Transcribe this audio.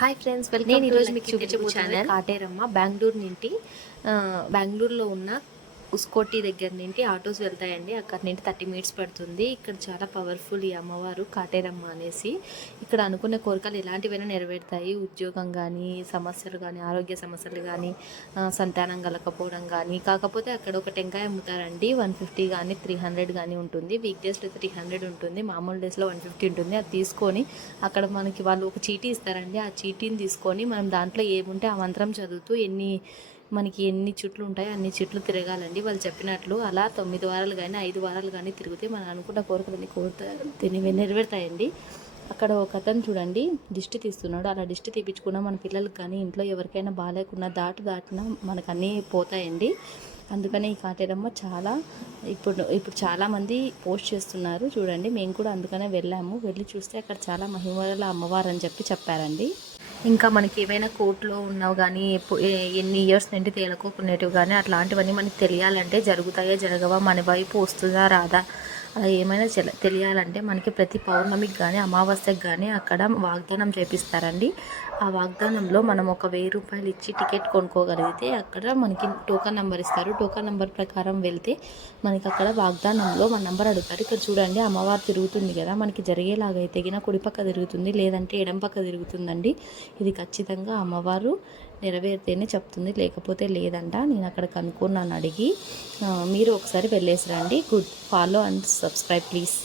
Hi friends, welcome to lucky Telugu channel. Kateramma బెంగళూరులో ఉన్న ఉస్కోటి దగ్గర నుండి ఆటోస్ వెళ్తాయండి. అక్కడ నుండి 30 మినిట్స్ పడుతుంది. ఇక్కడ చాలా పవర్ఫుల్ ఈ అమ్మవారు కాటేరమ్మ అనేసి. ఇక్కడ అనుకున్న కోరికలు ఎలాంటివైనా నెరవేరుతాయి. ఉద్యోగం కానీ, సమస్యలు కానీ, ఆరోగ్య సమస్యలు కానీ, సంతానం కలకపోవడం కానీ. కాకపోతే అక్కడ ఒక టెంకాయ అమ్ముతారండి. 150 కానీ 300 కానీ ఉంటుంది. వీక్ డేస్లో అయితే 300 ఉంటుంది, మామూలు డేస్లో 150 ఉంటుంది. అది తీసుకొని అక్కడ మనకి వాళ్ళు ఒక చీటీ ఇస్తారండి. ఆ చీటీని తీసుకొని మనం దాంట్లో ఏముంటే ఆ మంత్రం చదువుతూ మనకి ఎన్ని చుట్లు ఉంటాయో అన్ని చుట్లు తిరగాలండి వాళ్ళు చెప్పినట్లు. అలా 9 వారాలు కానీ 5 వారాలు కానీ తిరిగితే మనం అనుకున్న కోరికలన్నీ నెరవేరుతాయండి. అక్కడ ఒక అతను చూడండి దిష్టి తీస్తున్నాడు. అలా దిష్టి తీపించుకున్నా మన పిల్లలకు కానీ ఇంట్లో ఎవరికైనా బాగాలేకున్నా దాటినా మనకు అన్నీ పోతాయండి. అందుకనే ఈ కాటేరమ్మ ఇప్పుడు చాలామంది పోస్ట్ చేస్తున్నారు చూడండి. మేము కూడా అందుకనే వెళ్ళి చూస్తే అక్కడ చాలా మహిమగల అమ్మవారు అని చెప్పారండి. ఇంకా మనకి ఏమైనా కోర్టులో ఉన్నవి కానీ ఎన్ని ఇయర్స్ నుండి తేలకోకునేటివి కానీ అట్లాంటివన్నీ మనకి తెలియాలంటే జరుగుతాయా జరగవా, మన వైపు వస్తుందా రాదా, అలా ఏమైనా తెలియాలంటే మనకి ప్రతి పౌర్ణమికి కానీ అమావాస్యకి కానీ అక్కడ వాగ్దానం చేపిస్తారండి. ఆ వాగ్దానంలో మనం ఒక 1000 రూపాయలు ఇచ్చి టికెట్ కొనుక్కోగలిగితే అక్కడ మనకి టోకన్ నెంబర్ ఇస్తారు. టోకన్ నెంబర్ ప్రకారం వెళ్తే మనకి అక్కడ వాగ్దానంలో మన నెంబర్ అడుగుతారు. ఇక్కడ చూడండి అమ్మవారు తిరుగుతుంది కదా, మనకి జరిగేలాగైతే గిన కుడి పక్క తిరుగుతుంది, లేదంటే ఎడం పక్క తిరుగుతుందండి. ఇది ఖచ్చితంగా అమ్మవారు నెరవేరితేనే చెప్తుంది, లేకపోతే లేదంట. నేను అక్కడ కనుక్కున్నాను అడిగి. మీరు ఒకసారి వెళ్ళేసి రండి. Follow and subscribe please.